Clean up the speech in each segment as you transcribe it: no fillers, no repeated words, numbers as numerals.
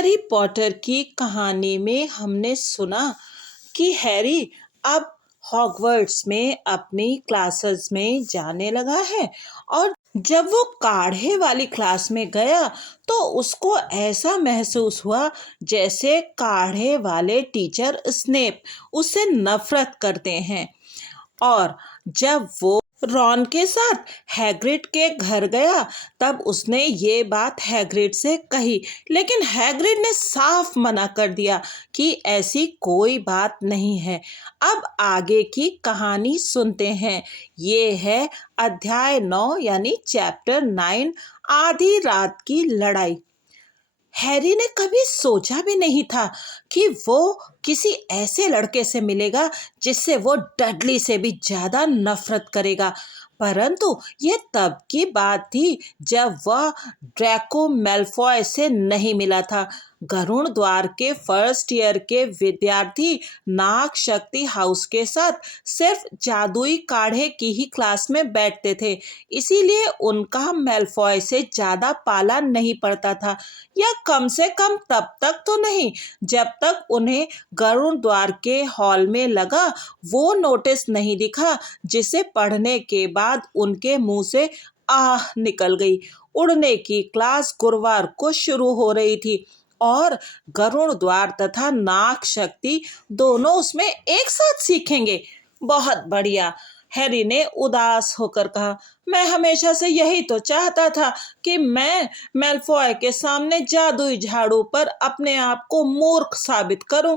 Harry Potter की कहानी में हमने सुना कि हैरी अब हॉगवर्ट्स में अपनी क्लासेस में जाने लगा है। और जब वो काढ़े वाली क्लास में गया तो उसको ऐसा महसूस हुआ जैसे काढ़े वाले टीचर स्नेप उससे नफरत करते हैं। और जब वो रॉन के साथ हैग्रिड के घर गया तब उसने ये बात हैग्रिड से कही, लेकिन हैग्रिड ने साफ मना कर दिया कि ऐसी कोई बात नहीं है। अब आगे की कहानी सुनते हैं। ये है अध्याय 9 यानी चैप्टर 9, आधी रात की लड़ाई। हैरी ने कभी सोचा भी नहीं था कि वो किसी ऐसे लड़के से मिलेगा जिससे वो डडली से भी ज्यादा नफरत करेगा। परंतु ये तब की बात थी जब वह ड्रैको मैल्फॉय से नहीं मिला था। गरुड़ द्वार के फर्स्ट ईयर के विद्यार्थी नाग शक्ति हाउस के साथ सिर्फ जादुई काढ़े की ही क्लास में बैठते थे, इसीलिए उनका मैल्फॉय से ज्यादा पाला नहीं पड़ता था, या कम से कम तब तक तो नहीं जब तक उन्हें गरुड़ द्वार के हॉल में लगा वो नोटिस नहीं दिखा जिसे पढ़ने के बाद उनके मुंह से आह निकल गई। उड़ने की क्लास गुरुवार को शुरू हो रही थी और गरुड़ द्वार तथा नाग शक्ति दोनों उसमें एक साथ सीखेंगे। बहुत बढ़िया, हैरी ने उदास होकर कहा। मैं हमेशा से यही तो चाहता था कि मैं मैल्फॉय के सामने जादुई झाड़ू पर अपने आप को मूर्ख साबित करूं।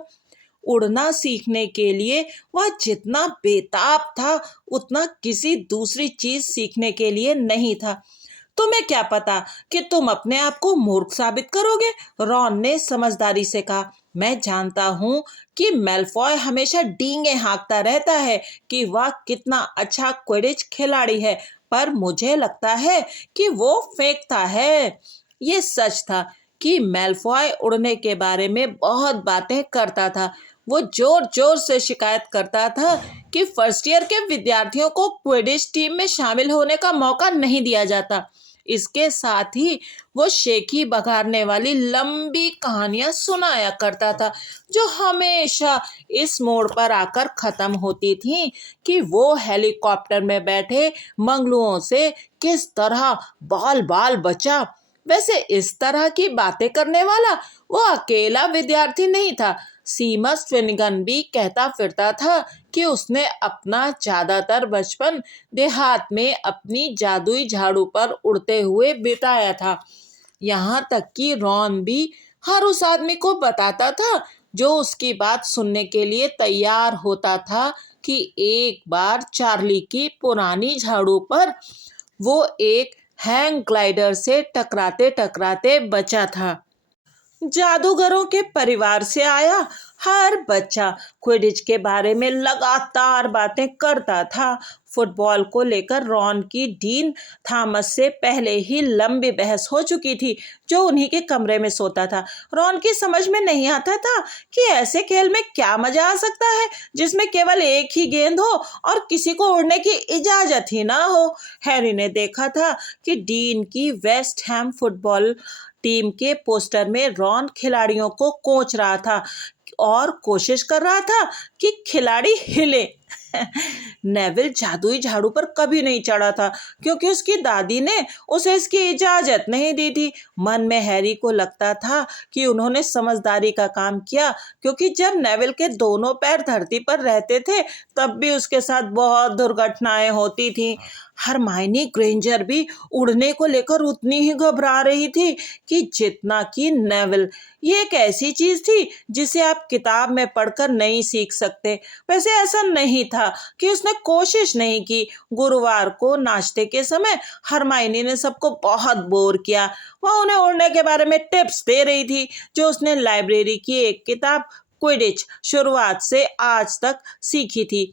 उड़ना सीखने के लिए वह जितना बेताब था उतना किसी दूसरी चीज सीखने के लिए नहीं था। तुम्हें क्या पता कि तुम अपने आप को मूर्ख साबित करोगे, रॉन ने समझदारी से कहा। मैं जानता हूँ कि मैल्फॉय हमेशा डींगे हाँकता रहता है कि वह कितना अच्छा क्विडिच खिलाड़ी है, पर मुझे लगता है कि वो फेंकता है। ये सच था कि मैल्फॉय उड़ने के बारे में बहुत बातें करता था। वो जोर जोर से शिकायत करता था कि फर्स्ट ईयर के विद्यार्थियों को क्विडिच टीम में शामिल होने का मौका नहीं दिया जाता। इसके साथ ही वो शेखी बघारने वाली लंबी कहानियां सुनाया करता था जो हमेशा इस मोड़ पर आकर खत्म होती थीं कि वो हेलीकॉप्टर में बैठे मंगलुओं से किस तरह बाल बाल बचा। वैसे इस तरह की बातें करने वाला वो अकेला विद्यार्थी नहीं था। सीमस फिनिगन भी कहता फिरता था कि उसने अपना ज्यादातर बचपन देहात में अपनी जादुई झाड़ू पर उड़ते हुए बिताया था। यहाँ तक कि रॉन भी हर उस आदमी को बताता था जो उसकी बात सुनने के लिए तैयार होता था कि एक बार चार्ली की पुरानी झाड़ू पर वो एक हैंग ग्लाइडर से टकराते टकराते बचा था। जादूगरों के परिवार से आया हर बच्चा क्विडिच के बारे में लगातार बातें करता था। फुटबॉल को लेकर रॉन की डीन थॉमस से पहले ही लंबी बहस हो चुकी थी, जो उन्हीं के कमरे में सोता था। रॉन की समझ में नहीं आता था कि ऐसे खेल में क्या मजा आ सकता है जिसमें केवल एक ही गेंद हो और किसी को उड़ने की इजाजत ही ना हो। हैरी ने देखा था कि डीन की वेस्ट हैम फुटबॉल टीम के पोस्टर में रॉन खिलाड़ियों को कोच रहा था और कोशिश कर रहा था कि खिलाड़ी हिले। नेविल जादुई झाड़ू पर कभी नहीं चढ़ा था क्योंकि उसकी दादी ने उसे इसकी इजाजत नहीं दी थी। मन में हैरी को लगता था कि उन्होंने समझदारी का काम किया, क्योंकि जब नेविल के दोनों पैर धरती पर रहते थे तब भी उसके साथ बहुत दुर्घटनाएं होती थी। हरमाइनी ग्रेंजर भी उड़ने को लेकर उतनी ही घबरा रही थी कि जितना कि नेविल। ये एक ऐसी चीज थी जिसे आप किताब में पढ़कर नहीं सीख सकते। वैसे ऐसा नहीं था कि उसने कोशिश नहीं की। गुरुवार को नाश्ते के समय हरमाइनी ने सबको बहुत बोर किया। वह उन्हें उड़ने के बारे में टिप्स दे रही थी जो उसने लाइब्रेरी की एक किताब क्विडिच शुरुआत से आज तक सीखी थी।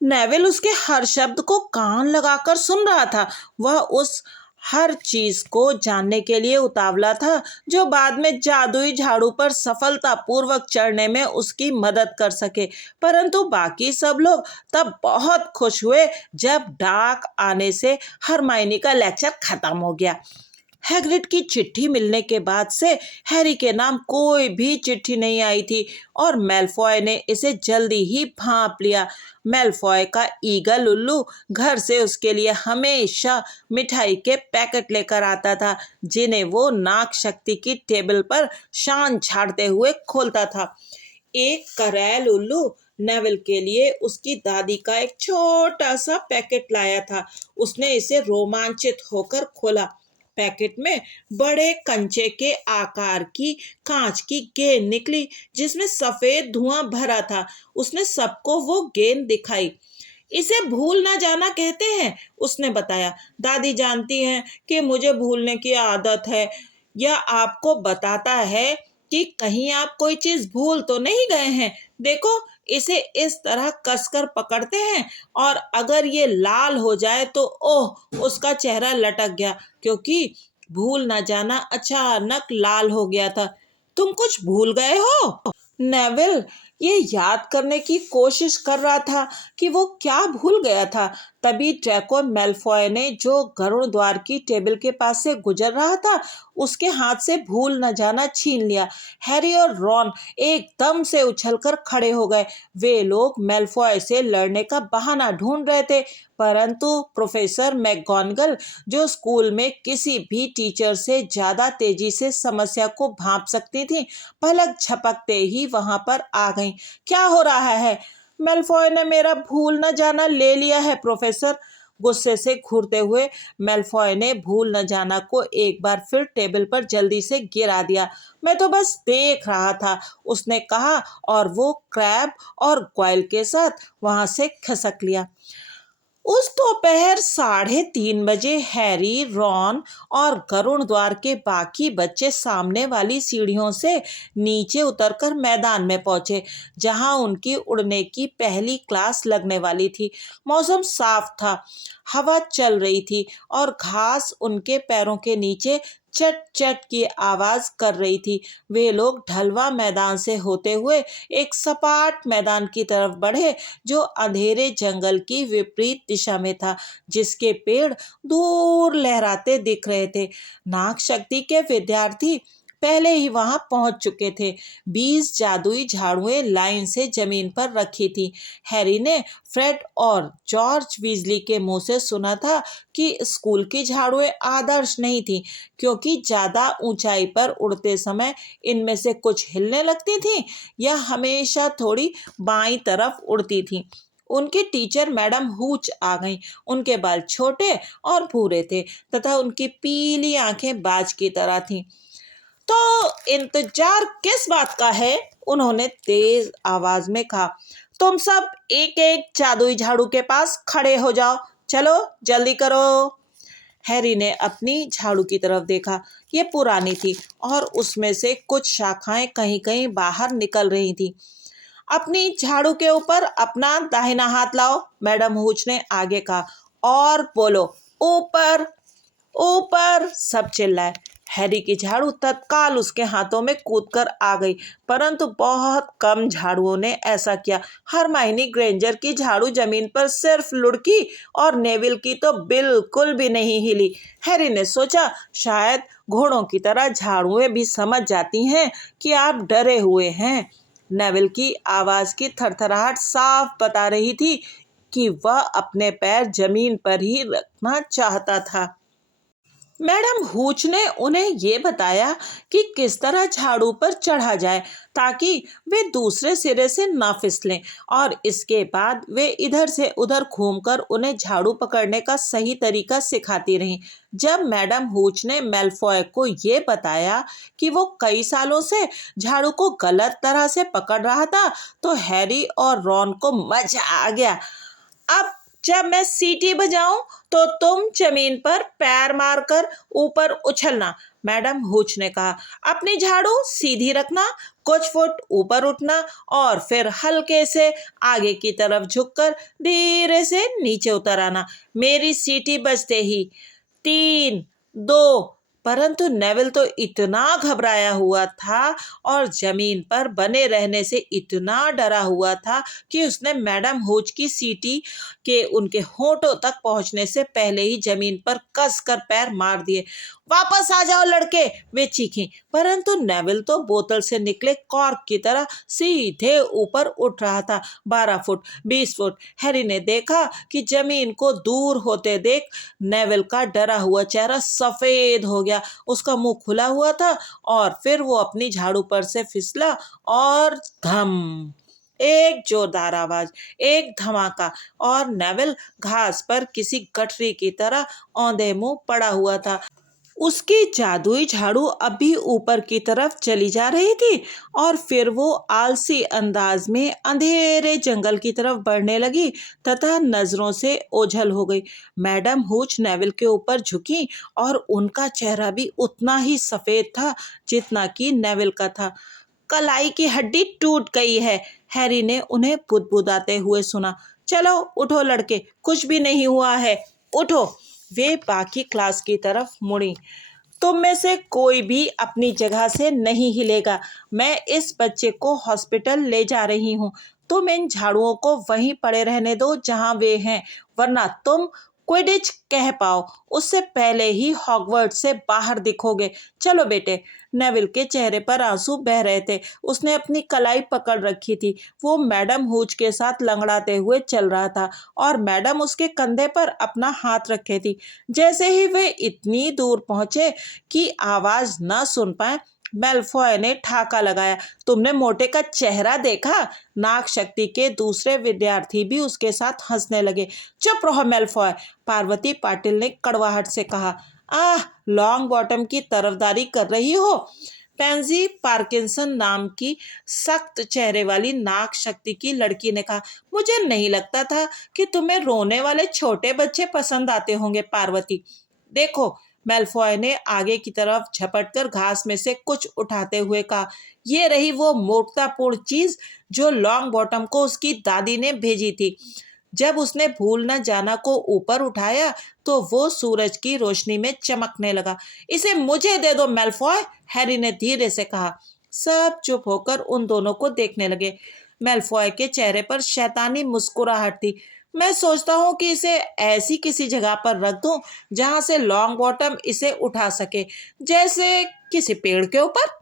नेविल उसके हर शब्द को कान लगाकर सुन रहा था। वह उस हर चीज को जानने के लिए उतावला था जो बाद में जादुई झाड़ू पर सफलतापूर्वक चढ़ने में उसकी मदद कर सके। परंतु बाकी सब लोग तब बहुत खुश हुए जब डाक आने से हरमाइनी का लेक्चर खत्म हो गया। हैग्रिड की चिट्ठी मिलने के बाद से हैरी के नाम कोई भी चिट्ठी नहीं आई थी और मेलफॉय ने इसे जल्दी ही भांप लिया। मेलफॉय का ईगल उल्लू घर से उसके लिए हमेशा मिठाई के पैकेट लेकर आता था, जिन्हें वो नाग शक्ति की टेबल पर शान झाड़ते हुए खोलता था। एक करैल उल्लू नेविल के लिए उसकी दादी का एक छोटा सा पैकेट लाया था। उसने इसे रोमांचित होकर खोला। पैकेट में बड़े कंचे के आकार की कांच की गेंद निकली, जिसमें सफेद धुआं भरा था। उसने सबको वो गेंद दिखाई। इसे भूल ना जाना कहते हैं, उसने बताया। दादी जानती हैं कि मुझे भूलने की आदत है। यह आपको बताता है कि कहीं आप कोई चीज भूल तो नहीं गए हैं। देखो, इसे इस तरह कसकर पकड़ते हैं और अगर ये लाल हो जाए तो ओह, उसका चेहरा लटक गया, क्योंकि भूल ना जाना अचानक लाल हो गया था। तुम कुछ भूल गए हो? नेविल ये याद करने की कोशिश कर रहा था कि वो क्या भूल गया था। तभी ड्रैको मेलफॉय ने, जो गरुड़ द्वार की टेबल के पास से गुजर रहा था, उसके हाथ से भूल न जाना छीन लिया। हैरी और रॉन एकदम से उछलकर खड़े हो गए। वे लोग मेलफॉय से लड़ने का बहाना ढूंढ रहे थे, परंतु प्रोफेसर मैगोनगल, जो स्कूल में किसी भी टीचर से ज्यादा तेजी से समस्या को भांप सकती थी, पलक झपकते ही वहां पर आ गईं। क्या हो रहा है? मेलफॉय ने मेरा भूल न जाना ले लिया है प्रोफेसर। गुस्से से घूरते हुए मेलफॉय ने भूल न जाना को एक बार फिर टेबल पर जल्दी से गिरा दिया। मैं तो बस देख रहा था, उसने कहा और वो क्रैब और क्वाइल के साथ वहां से खसक लिया। उस दोपहर 3:30 बजे हैरी, रॉन और गरुड़ द्वार के बाकी बच्चे सामने वाली सीढ़ियों से नीचे उतरकर मैदान में पहुंचे, जहां उनकी उड़ने की पहली क्लास लगने वाली थी। मौसम साफ था, हवा चल रही थी और घास उनके पैरों के नीचे चट चट की आवाज कर रही थी। वे लोग ढलवा मैदान से होते हुए एक सपाट मैदान की तरफ बढ़े, जो अंधेरे जंगल की विपरीत दिशा में था, जिसके पेड़ दूर लहराते दिख रहे थे। नाग शक्ति के विद्यार्थी पहले ही वहां पहुंच चुके थे। 20 जादुई झाड़ुएं लाइन से जमीन पर रखी थी। हैरी ने फ्रेड और जॉर्ज वीजली के मुंह से सुना था कि स्कूल की झाड़ुएं आदर्श नहीं थी, क्योंकि ज्यादा ऊंचाई पर उड़ते समय इनमें से कुछ हिलने लगती थी या हमेशा थोड़ी बाईं तरफ उड़ती थी। उनकी टीचर मैडम हूच आ गईं। उनके बाल छोटे और भूरे थे तथा उनकी पीली आंखें बाज की तरह थीं। तो इंतजार किस बात का है? उन्होंने तेज आवाज में कहा। तुम सब एक एक जादुई झाड़ू के पास खड़े हो जाओ। चलो जल्दी करो। हैरी ने अपनी झाड़ू की तरफ देखा। ये पुरानी थी और उसमें से कुछ शाखाएं कहीं कहीं बाहर निकल रही थी। अपनी झाड़ू के ऊपर अपना दाहिना हाथ लाओ, मैडम हूच ने आगे कहा, और बोलो ऊपर ऊपर। सब चिल्लाए। हैरी की झाड़ू तत्काल उसके हाथों में कूदकर आ गई, परंतु बहुत कम झाड़ुओं ने ऐसा किया। हरमाइनी ग्रेंजर की झाड़ू जमीन पर सिर्फ लुढ़की और नेविल की तो बिल्कुल भी नहीं हिली। हैरी ने सोचा, शायद घोड़ों की तरह झाड़ुएं भी समझ जाती हैं कि आप डरे हुए हैं। नेविल की आवाज की थरथराहट साफ बता रही थी कि वह अपने पैर जमीन पर ही रखना चाहता था। मैडम हूच ने उन्हें ये बताया कि किस तरह झाड़ू पर चढ़ा जाए ताकि वे दूसरे सिरे से ना फिसलें, और इसके बाद वे इधर से उधर घूमकर उन्हें झाड़ू पकड़ने का सही तरीका सिखाती रहीं। जब मैडम हूच ने मेलफॉय को ये बताया कि वो कई सालों से झाड़ू को गलत तरह से पकड़ रहा था, तो हैरी और रॉन को मजा आ गया। अब जब मैं सीटी बजाऊं तो तुम जमीन पर पैर मारकर ऊपर उछलना, मैडम हूच ने कहा। अपनी झाड़ू सीधी रखना, कुछ फुट ऊपर उठना और फिर हल्के से आगे की तरफ झुककर धीरे से नीचे उतर आना। मेरी सीटी बजते ही 3, 2। परंतु नेविल तो इतना घबराया हुआ था और जमीन पर बने रहने से इतना डरा हुआ था कि उसने मैडम हूच की सीटी के उनके होठों तक पहुंचने से पहले ही जमीन पर कस कर पैर मार दिए। वापस आ जाओ लड़के, वे चीखीं। परंतु नेविल तो बोतल से निकले कॉर्क की तरह सीधे ऊपर उठ रहा था। 12 फुट, 20 फुट। हैरी ने देखा कि जमीन को दूर होते देख नेविल का डरा हुआ चेहरा सफेद हो गया। उसका मुंह खुला हुआ था और फिर वो अपनी झाड़ू पर से फिसला और धम, एक जोरदार आवाज, एक धमाका, और नेविल घास पर किसी गठरी की तरह औंधे मुंह पड़ा हुआ था। उसकी जादुई झाड़ू अब भी ऊपर की तरफ चली जा रही थी और फिर वो आलसी अंदाज में अंधेरे जंगल की तरफ बढ़ने लगी तथा नजरों से ओझल हो गई। मैडम हूच नेविल के ऊपर झुकी और उनका चेहरा भी उतना ही सफेद था जितना कि नेविल का था। कलाई की हड्डी टूट गई है, हैरी ने उन्हें बुदबुदाते हुए सुना। चलो उठो लड़के, कुछ भी नहीं हुआ है, उठो। वे बाकी क्लास की तरफ मुड़ी। तुम में से कोई भी अपनी जगह से नहीं हिलेगा। मैं इस बच्चे को हॉस्पिटल ले जा रही हूँ। तुम इन झाड़ुओं को वहीं पड़े रहने दो जहां वे हैं, वरना तुम क्विडिच कह पाओ उससे पहले ही हॉगवर्ट्स से बाहर दिखोगे। चलो बेटे। नेविल के चेहरे पर आंसू बह रहे थे। उसने अपनी कलाई पकड़ रखी थी। वो मैडम हूच के साथ लंगड़ाते हुए चल रहा था और मैडम उसके कंधे पर अपना हाथ रखे थी। जैसे ही वे इतनी दूर पहुंचे कि आवाज न सुन पाए, मेलफॉय ने ठाका लगाया। तुमने मोटे का चेहरा देखा? नाग शक्ति के दूसरे विद्यार्थी भी उसके साथ हंसने लगे। चुप रहो मेलफॉय, पार्वती पाटिल ने कड़वाहट से कहा। आह, लॉन्ग बॉटम की तरफदारी कर रही हो? पेंजी पार्किंसन नाम की सख्त चेहरे वाली नाग शक्ति की लड़की ने कहा। मुझे नहीं लगता था कि तुम्हें रोने वाले छोटे बच्चे पसंद आते होंगे पार्वती। देखो, मेलफॉय ने आगे की तरफ झपटकर घास में से कुछ उठाते हुए कहा। ये रही वो मूर्खतापूर्ण चीज जो लॉन्ग बॉटम को उसकी दादी ने भेजी थी। जब उसने भूल न जाना को ऊपर उठाया तो वो सूरज की रोशनी में चमकने लगा। इसे मुझे दे दो मेलफॉय, हैरी ने धीरे से कहा। सब चुप होकर उन दोनों को देखने लगे। मेलफॉय के चेहरे पर शैतानी मुस्कुराहट थी। मैं सोचता हूँ कि इसे ऐसी किसी जगह पर रख दूं जहां से लॉन्ग बॉटम इसे उठा सके, जैसे किसी पेड़ के ऊपर।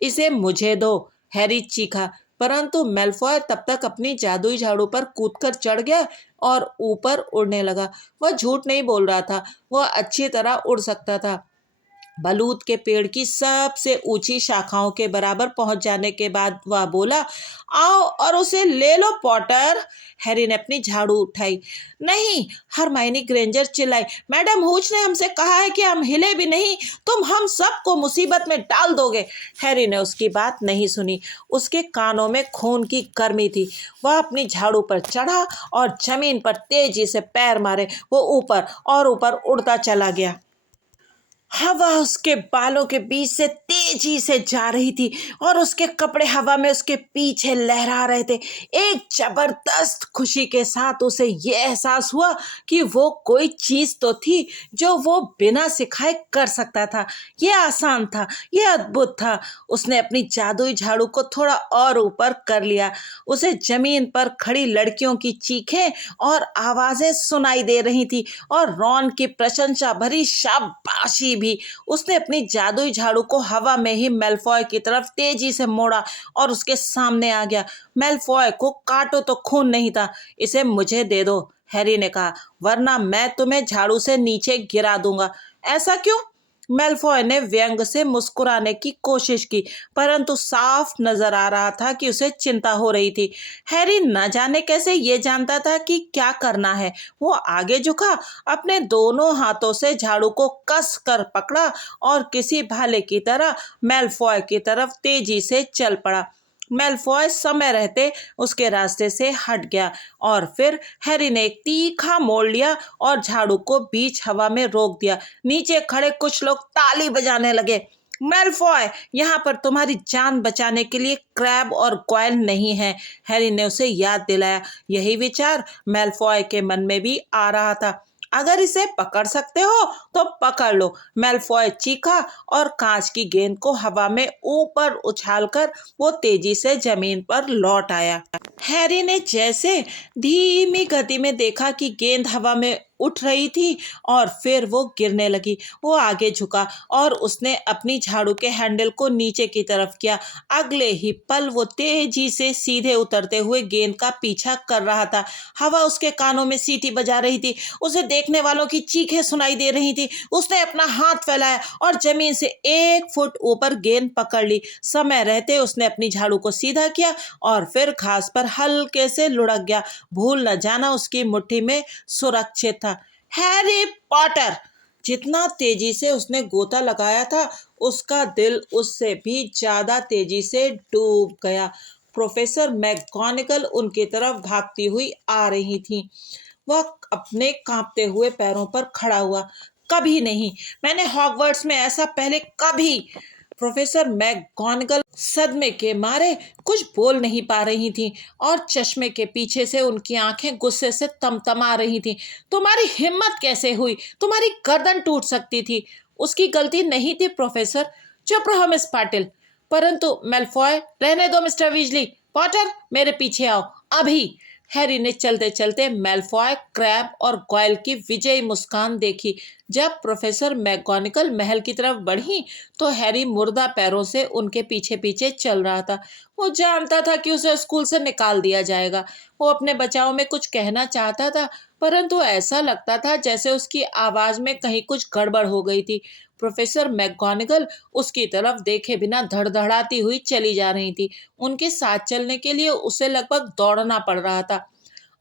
इसे मुझे दो, हैरी चीखा। परंतु मेलफॉय तब तक अपनी जादुई झाड़ू पर कूदकर चढ़ गया और ऊपर उड़ने लगा। वह झूठ नहीं बोल रहा था, वह अच्छी तरह उड़ सकता था। बलूत के पेड़ की सबसे ऊंची शाखाओं के बराबर पहुंच जाने के बाद वह बोला, आओ और उसे ले लो पॉटर। हैरी ने अपनी झाड़ू उठाई। नहीं, हरमाइनी ग्रेंजर चिल्लाई। मैडम हूच ने हमसे कहा है कि हम हिले भी नहीं, तुम हम सबको मुसीबत में डाल दोगे। हैरी ने उसकी बात नहीं सुनी। उसके कानों में खून की गर्मी थी। वह अपनी झाड़ू पर चढ़ा और जमीन पर तेजी से पैर मारे वो ऊपर और ऊपर उड़ता चला गया। हवा उसके बालों के बीच से तेजी से जा रही थी और उसके कपड़े हवा में उसके पीछे लहरा रहे थे। एक जबरदस्त खुशी के साथ उसे ये एहसास हुआ कि वो कोई चीज तो थी जो वो बिना सिखाए कर सकता था। ये आसान था, ये अद्भुत था। उसने अपनी जादुई झाड़ू को थोड़ा और ऊपर कर लिया। उसे जमीन पर खड़ी लड़कियों की चीखें और आवाजें सुनाई दे रही थी और रॉन की प्रशंसा भरी शाबाशी भी। उसने अपनी जादुई झाड़ू को हवा में ही मेलफॉय की तरफ तेजी से मोड़ा और उसके सामने आ गया। मेलफॉय को काटो तो खून नहीं था। इसे मुझे दे दो, हैरी ने कहा, वरना मैं तुम्हें झाड़ू से नीचे गिरा दूंगा। ऐसा क्यों? मेलफॉय ने व्यंग से मुस्कुराने की कोशिश की, परंतु साफ नजर आ रहा था कि उसे चिंता हो रही थी। हैरी न जाने कैसे ये जानता था कि क्या करना है। वो आगे झुका, अपने दोनों हाथों से झाड़ू को कस कर पकड़ा और किसी भाले की तरह मेलफॉय की तरफ तेजी से चल पड़ा। मेलफॉय समय रहते उसके रास्ते से हट गया और फिर हैरी ने एक तीखा मोड़ लिया और झाड़ू को बीच हवा में रोक दिया। नीचे खड़े कुछ लोग ताली बजाने लगे। मेलफॉय, यहाँ पर तुम्हारी जान बचाने के लिए क्रैब और गॉयल नहीं है, हैरी ने उसे याद दिलाया। यही विचार मेलफॉय के मन में भी आ रहा था। अगर इसे पकड़ सकते हो तो पकड़ लो, मेलफॉय चीखा और कांच की गेंद को हवा में ऊपर उछालकर वो तेजी से जमीन पर लौट आया। हैरी ने जैसे धीमी गति में देखा कि गेंद हवा में उठ रही थी और फिर वो गिरने लगी। वो आगे झुका और उसने अपनी झाड़ू के हैंडल को नीचे की तरफ किया। अगले ही पल वो तेजी से सीधे उतरते हुए गेंद का पीछा कर रहा था। हवा उसके कानों में सीटी बजा रही थी। उसे देखने वालों की चीखें सुनाई दे रही थी। उसने अपना हाथ फैलाया और जमीन से 1 फुट ऊपर गेंद पकड़ ली। समय रहते उसने अपनी झाड़ू को सीधा किया और फिर घास पर हल्के से लुढ़क गया। भूल न जाना उसकी मुट्ठी में सुरक्षित था। Harry Potter! जितना तेजी से उसने गोता लगाया था, उसका दिल उससे भी ज्यादा तेजी से डूब गया। प्रोफेसर मैकगोनागल उनकी तरफ भागती हुई आ रही थी। वह अपने कांपते हुए पैरों पर खड़ा हुआ। कभी नहीं, मैंने हॉगवर्ट्स में ऐसा पहले कभी। प्रोफेसर मैकगोनागल सदमे के मारे कुछ बोल नहीं पा रही थी और चश्मे के पीछे से उनकी आंखें गुस्से से तमतमा रही थी। तुम्हारी हिम्मत कैसे हुई? तुम्हारी गर्दन टूट सकती थी। उसकी गलती नहीं थी प्रोफेसर। चुप रहो मिस पाटिल। परंतु मेलफॉय, रहने दो मिस्टर वीजली। पॉटर, मेरे पीछे आओ अभी। हैरी ने चलते चलते मेलफॉय, क्रैब और गॉयल की विजयी मुस्कान देखी। जब प्रोफेसर मैकगोनागल महल की तरफ बढ़ी तो हैरी मुर्दा पैरों से उनके पीछे पीछे चल रहा था। वो जानता था कि उसे स्कूल से निकाल दिया जाएगा। वो अपने बचाव में कुछ कहना चाहता था, परंतु ऐसा लगता था जैसे उसकी आवाज में कहीं कुछ गड़बड़ हो गई थी। प्रोफेसर मैकगोनागल उसकी तरफ देखे बिना धड़धड़ाती हुई चली जा रही थी। उनके साथ चलने के लिए उसे लगभग दौड़ना पड़ रहा था।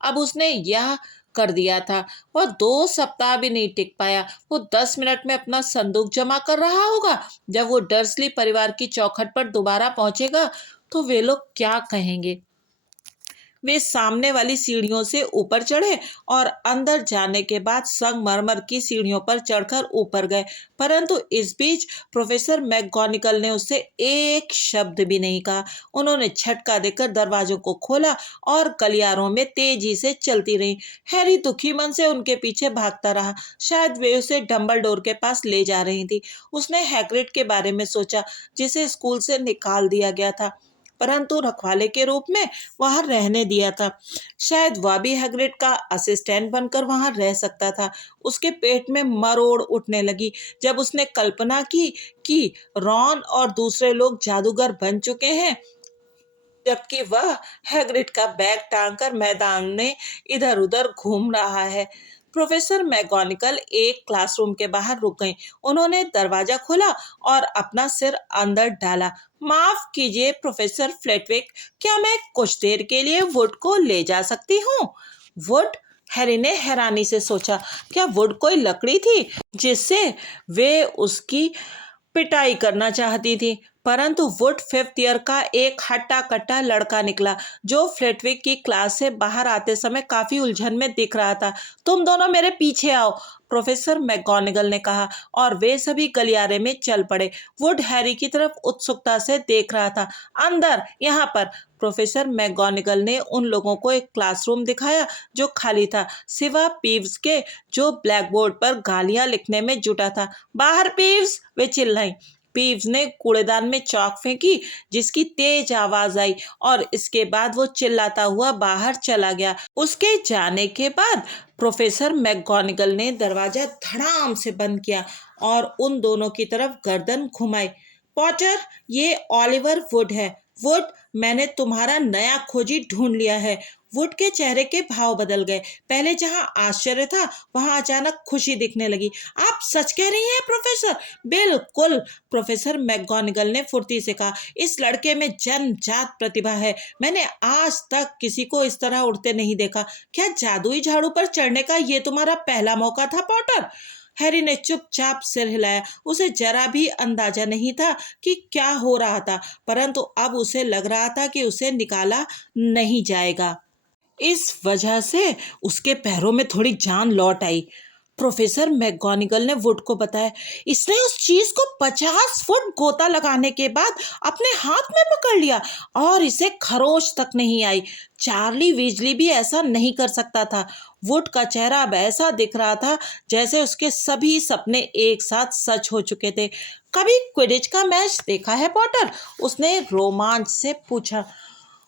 अब उसने यह कर दिया था। वह 2 सप्ताह भी नहीं टिक पाया। वो 10 मिनट में अपना संदूक जमा कर रहा होगा। जब वो डर्सली परिवार की चौखट पर दोबारा पहुंचेगा तो वे लोग क्या कहेंगे? वे सामने वाली सीढ़ियों से ऊपर चढ़े और अंदर जाने के बाद संगमरमर की सीढ़ियों पर चढ़कर ऊपर गए। परंतु इस बीच प्रोफेसर मैकगोनागल ने उससे एक शब्द भी नहीं कहा। उन्होंने झटका देकर दरवाजों को खोला और गलियारों में तेजी से चलती रही। हैरी दुखी मन से उनके पीछे भागता रहा। शायद वे उसे डंबलडोर के पास ले जा रही थी। उसने हैग्रिड के बारे में सोचा, जिसे स्कूल से निकाल दिया गया था, परंतु रखवाले के रूप में वहां रहने दिया था। शायद वह भी हैग्रिड का असिस्टेंट बनकर वहां रह सकता था। उसके पेट में मरोड़ उठने लगी जब उसने कल्पना की कि रॉन और दूसरे लोग जादूगर बन चुके हैं, जबकि वह हैग्रिड का बैग टांगकर मैदान में इधर उधर घूम रहा है। प्रोफेसर मैकगोनागल एक क्लासरूम के बाहर रुक गईं। उन्होंने दरवाजा खोला और अपना सिर अंदर डाला। माफ कीजिए प्रोफेसर फ्लेटविक, क्या मैं कुछ देर के लिए वुड को ले जा सकती हूँ? वुड? हैरी ने हैरानी से सोचा, क्या वुड कोई लकड़ी थी जिससे वे उसकी पिटाई करना चाहती थी? परंतु वुड 5th ईयर का एक हट्टा कट्टा लड़का निकला जो फ्लेटविक की क्लास से बाहर आते समय काफी उलझन में दिख रहा था। तुम दोनों मेरे पीछे आओ, प्रोफेसर मैकगोनागल ने कहा और वे सभी गलियारे में चल पड़े। वुड हैरी की तरफ उत्सुकता से देख रहा था। अंदर, यहाँ पर। प्रोफेसर मैकगोनागल ने उन लोगों को एक क्लासरूम दिखाया जो खाली था, सिवा पीव्स के, जो ब्लैकबोर्ड पर गालियां लिखने में जुटा था। बाहर पीव्स! वे चिल्लाई। पीव्स ने कूड़ेदान में चौक फेंकी, जिसकी तेज आवाज आई और इसके बाद वो चिल्लाता हुआ बाहर चला गया। उसके जाने के बाद प्रोफेसर मैकगोनागल ने दरवाजा धड़ाम से बंद किया और उन दोनों की तरफ गर्दन घुमाई। पॉटर, ये ओलिवर वुड है। वुड, मैंने तुम्हारा नया खोजी ढूंढ लिया है। वुड के चेहरे के भाव बदल गए। पहले जहां आश्चर्य था वहां अचानक खुशी दिखने लगी। आप सच कह रही हैं प्रोफेसर? बिल्कुल, प्रोफेसर मैकगोनागल ने फुर्ती से कहा। इस लड़के में जन्मजात प्रतिभा है। मैंने आज तक किसी को इस तरह उड़ते नहीं देखा। क्या जादुई झाड़ू पर चढ़ने का ये तुम्हारा पहला मौका था पॉटर? हैरी ने चुपचाप सिर हिलाया। उसे जरा भी अंदाजा नहीं था कि क्या हो रहा था, परंतु अब उसे लग रहा था कि उसे निकाला नहीं जाएगा। इस वजह से उसके पैरों में थोड़ी जान लौट आई। प्रोफेसर मैकगोनागल ने वुड को बताया, इसने उस चीज को 50 फुट गोता लगाने के बाद अपने हाथ में पकड़ लिया और इसे खरोच तक नहीं आई। चार्ली वीजली भी ऐसा नहीं कर सकता था। वुड का चेहरा अब ऐसा दिख रहा था जैसे उसके सभी सपने एक साथ सच हो चुके थे। कभी क्विडिच का मैच देखा है पॉटर? उसने रोमांच से पूछा।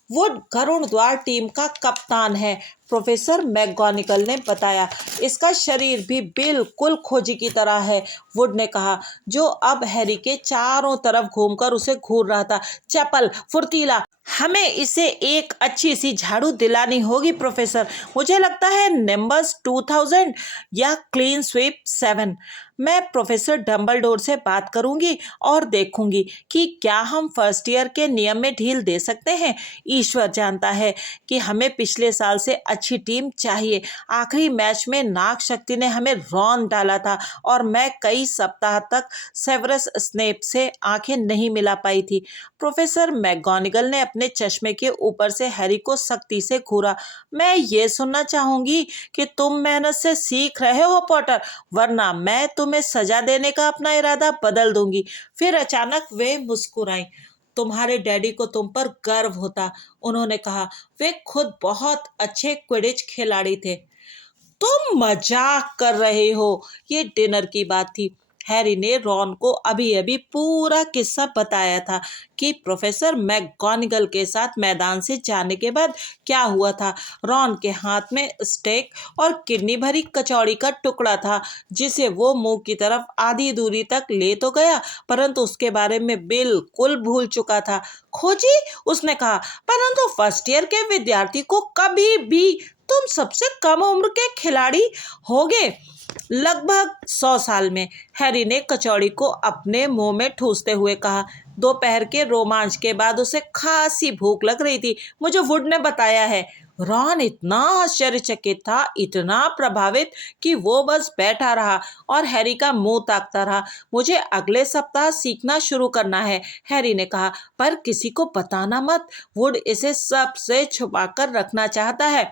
वुड गरुड़ द्वार टीम का कप्तान है। प्रोफेसर मैकगोनागल ने बताया। इसका शरीर भी बिल्कुल खोजी की तरह है, वुड ने कहा, जो अब हैरी के चारों तरफ घूमकर उसे घूर रहा था। चपल, फुर्तीला, हमें इसे एक अच्छी सी झाड़ू दिलानी होगी प्रोफेसर। मुझे लगता है निम्बस 2000 या क्लीन स्वीप 7। मैं प्रोफेसर डम्बलडोर से बात करूंगी और देखूंगी कि क्या हम फर्स्ट ईयर के नियम में ढील दे सकते हैं। ईश्वर जानता है कि हमें पिछले साल से अच्छी टीम चाहिए। आखिरी मैच में नाग शक्ति ने हमें रॉन डाला था और मैं कई सप्ताह तक सेवरस स्नेप से आंखें नहीं मिला पाई थी। प्रोफेसर मैकगोनागल ने अपने चश्मे के ऊपर से हैरी को सख्ती से घूरा। मैं ये सुनना चाहूंगी कि तुम मेहनत से सीख रहे हो पॉटर, वरना मैं तुम्हें सजा देने का अपना इरादा बदल दूंगी। फिर अचानक वे मुस्कुराई। तुम्हारे डैडी को तुम पर गर्व होता, उन्होंने कहा। वे खुद बहुत अच्छे क्विडिच खिलाड़ी थे। तुम मजाक कर रहे हो। ये डिनर की बात थी। हैरी ने रॉन को अभी अभी पूरा किस्सा बताया था कि प्रोफेसर मैकगोनागल के साथ मैदान से जाने के बाद क्या हुआ था। रॉन के हाथ में स्टेक और किडनी भरी कचौड़ी का टुकड़ा था, जिसे वो मुंह की तरफ आधी दूरी तक ले तो गया, परंतु उसके बारे में बिल्कुल भूल चुका था। खोजी, उसने कहा, परंतु फर्स्ट ईयर के विद्यार्थी को कभी भी तुम सबसे कम उम्र के खिलाड़ी होगे, लगभग 100 साल में। हैरी ने कचौड़ी को अपने मुंह में ठूसते हुए कहा। दोपहर के रोमांच के बाद उसे खासी भूख लग रही थी, मुझे वुड ने बताया है। रॉन इतना आश्चर्यचकित था, इतना प्रभावित, कि वो बस बैठा रहा और हैरी का मुंह ताकता रहा। मुझे अगले सप्ताह सीखना शुरू करना है, हैरी ने कहा, पर किसी को बताना मत। वुड इसे सबसे छुपाकर रखना चाहता है।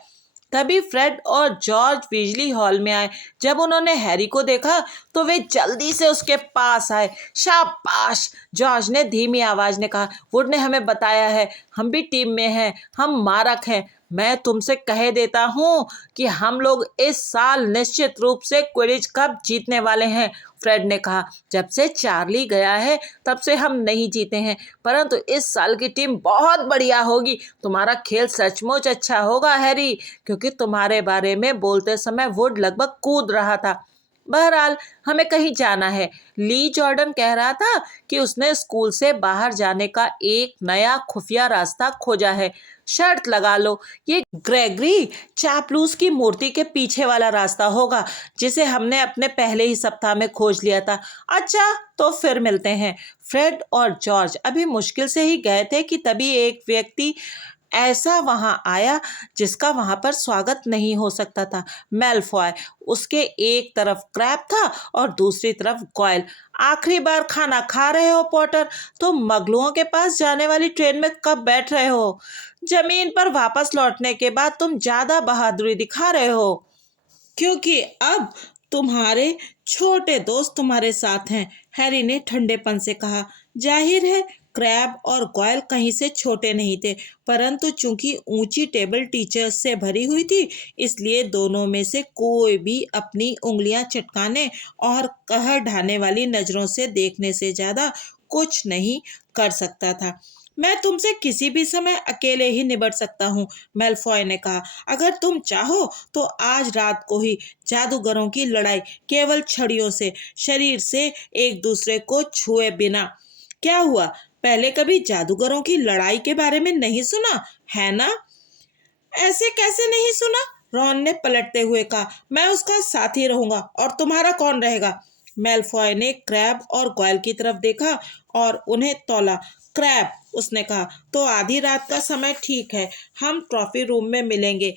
तभी फ्रेड और जॉर्ज वीजली हॉल में आए। जब उन्होंने हैरी को देखा तो वे जल्दी से उसके पास आए। शाबाश, जॉर्ज ने धीमी आवाज में कहा, वुड ने हमें बताया है, हम भी टीम में हैं, हम मारक हैं। मैं तुमसे कह देता हूँ कि हम लोग इस साल निश्चित रूप से क्विडिच कप जीतने वाले हैं, फ्रेड ने कहा। जब से चार्ली गया है तब से हम नहीं जीते हैं, परंतु इस साल की टीम बहुत बढ़िया होगी। तुम्हारा खेल सचमुच अच्छा होगा हैरी, क्योंकि तुम्हारे बारे में बोलते समय वुड लगभग कूद रहा था। बहरहाल, हमें कहीं जाना है। ली जॉर्डन कह रहा था कि उसने स्कूल से बाहर जाने का एक नया खुफिया रास्ता खोजा है। शर्त लगा लो, ये ग्रेगरी चापलूस की मूर्ति के पीछे वाला रास्ता होगा, जिसे हमने अपने पहले ही सप्ताह में खोज लिया था। अच्छा, तो फिर मिलते हैं। फ्रेड और जॉर्ज अभी मुश्किल से ही गए थे कि तभी एक व्यक्ति ऐसा वहां आया जिसका वहां पर स्वागत नहीं हो सकता था। मेलफॉय। उसके एक तरफ क्रैब था और दूसरी तरफ गॉयल। आखिरी बार खाना खा रहे हो पॉटर? तुम मगलुओं के पास जाने वाली ट्रेन में कब बैठ रहे हो? जमीन पर वापस लौटने के बाद तुम ज्यादा बहादुरी दिखा रहे हो, क्योंकि अब तुम्हारे छोटे दोस्त तुम्हारे साथ हैं, हैरी ने ठंडेपन से कहा। जाहिर है क्रैब और गॉयल कहीं से छोटे नहीं थे, परंतु चूंकि ऊंची टेबल टीचर्स से भरी हुई थी, इसलिए दोनों में से कोई भी अपनी उंगलियां चटकाने और कहर ढाने वाली नजरों से देखने से ज्यादा कुछ नहीं कर सकता था। मैं तुमसे किसी भी समय अकेले ही निबट सकता हूँ, मेलफॉय ने कहा। अगर तुम चाहो तो आज रात को ही जादूगरों की लड़ाई, केवल छड़ियों से, शरीर से एक दूसरे को छुए बिना। क्या हुआ, पहले कभी जादूगरों की लड़ाई के बारे में नहीं सुना है ना? ऐसे कैसे नहीं सुना? रॉन ने पलटते हुए कहा। मैं उसका साथी रहूंगा और तुम्हारा कौन रहेगा? मेलफॉय ने क्रैब और गॉयल की तरफ देखा और उन्हें तौला। क्रैब, उसने कहा, तो आधी रात का समय ठीक है, हम ट्रॉफी रूम में मिलेंगे,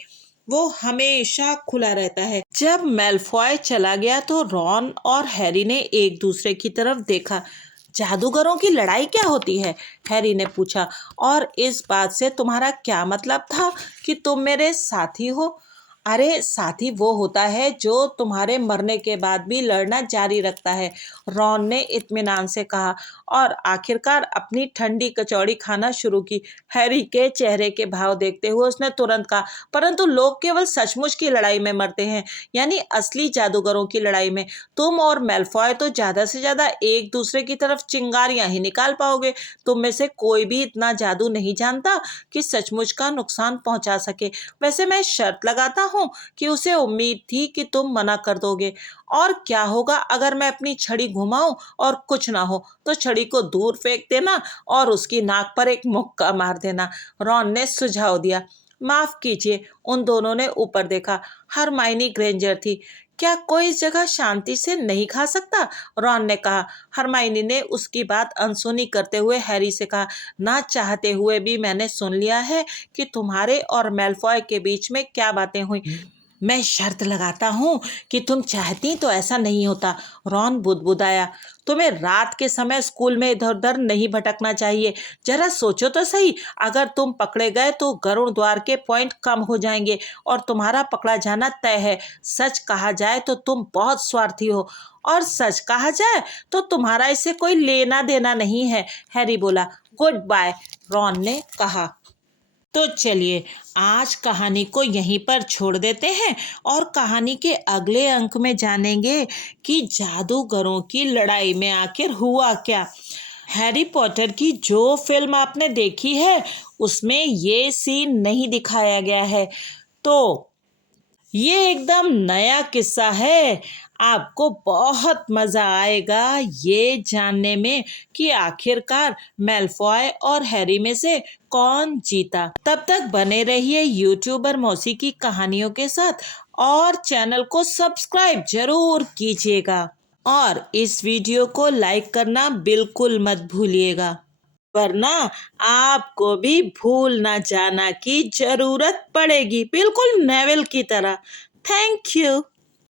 वो हमेशा खुला रहता है। जब मेलफॉय चला गया तो रॉन और हैरी ने एक दूसरे की तरफ देखा। जादूगरों की लड़ाई क्या होती है? हैरी ने पूछा। और इस बात से तुम्हारा क्या मतलब था कि तुम मेरे साथी हो? अरे साथी वो होता है जो तुम्हारे मरने के बाद भी लड़ना जारी रखता है, रॉन ने इत्मीनान से कहा और आखिरकार अपनी ठंडी कचौड़ी खाना शुरू की। हैरी के चेहरे के भाव देखते हुए उसने तुरंत कहा, परंतु लोग केवल सचमुच की लड़ाई में मरते हैं, यानी असली जादूगरों की लड़ाई में। तुम और मेलफॉय तो ज्यादा से ज्यादा एक दूसरे की तरफ चिंगारियां ही निकाल पाओगे। तुम में से कोई भी इतना जादू नहीं जानता कि सचमुच का नुकसान पहुंचा सके। वैसे मैं शर्त लगाता हूँ कि उसे उम्मीद थी कि तुम मना कर दोगे। और क्या होगा अगर मैं अपनी छड़ी घुमाऊं और कुछ ना हो तो छड़ी को दूर फेंक देना और उसकी नाक पर एक मुक्का मार देना, रॉन ने सुझाव दिया। माफ कीजिए, उन दोनों ने ऊपर देखा। हरमाइनी ग्रेंजर थी। क्या कोई इस जगह शांति से नहीं खा सकता, रॉन ने कहा। हरमाइनी ने उसकी बात अनसुनी करते हुए हैरी से कहा, ना चाहते हुए भी मैंने सुन लिया है कि तुम्हारे और मेलफॉय के बीच में क्या बातें हुई। मैं शर्त लगाता हूँ कि तुम चाहती तो ऐसा नहीं होता, रॉन बुदबुदाया। तुम्हें रात के समय स्कूल में इधर उधर नहीं भटकना चाहिए। जरा सोचो तो सही, अगर तुम पकड़े गए तो गरुड़ द्वार के पॉइंट कम हो जाएंगे और तुम्हारा पकड़ा जाना तय है। सच कहा जाए तो तुम बहुत स्वार्थी हो, और सच कहा जाए तो तुम्हारा इससे कोई लेना देना नहीं है, हैरी बोला। गुड बाय, रॉन ने कहा। तो चलिए आज कहानी को यहीं पर छोड़ देते हैं और कहानी के अगले अंक में जानेंगे कि जादूगरों की लड़ाई में आखिर हुआ क्या। हैरी पॉटर की जो फिल्म आपने देखी है उसमें ये सीन नहीं दिखाया गया है, तो ये एकदम नया किस्सा है। आपको बहुत मजा आएगा ये जानने में कि आखिरकार मेलफॉय और हैरी में से कौन जीता। तब तक बने रहिए यूट्यूबर मौसी की कहानियों के साथ और चैनल को सब्सक्राइब जरूर कीजिएगा और इस वीडियो को लाइक करना बिल्कुल मत भूलिएगा, वरना आपको भी भूल ना जाना की जरूरत पड़ेगी, बिल्कुल नेविल की तरह। Thank you.